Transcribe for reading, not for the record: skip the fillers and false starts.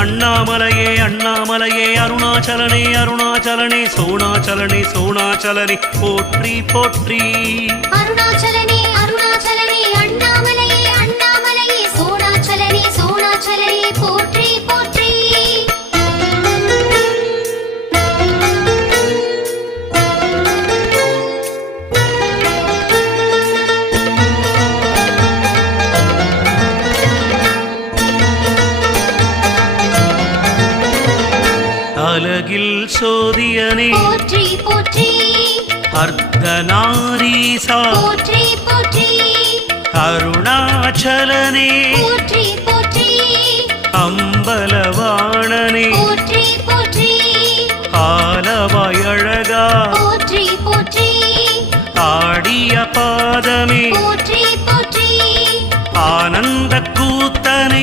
அண்ணாமலையே அண்ணாமலையே அருணாச்சலனே அருணாச்சலனே சோணாச்சலனே சோணாச்சலனே போற்றி போற்றி. அருணாச்சலனே அருணாச்சலனே அண்ணாமலையே அண்ணாமலையே சோணாச்சலனே சோணாச்சலனே போற்றி போற்றி. அலகில் சோதியனே போற்றி போற்றி. அர்த்தநாரீசா போற்றி போற்றி. அருணாச்சலனே போற்றி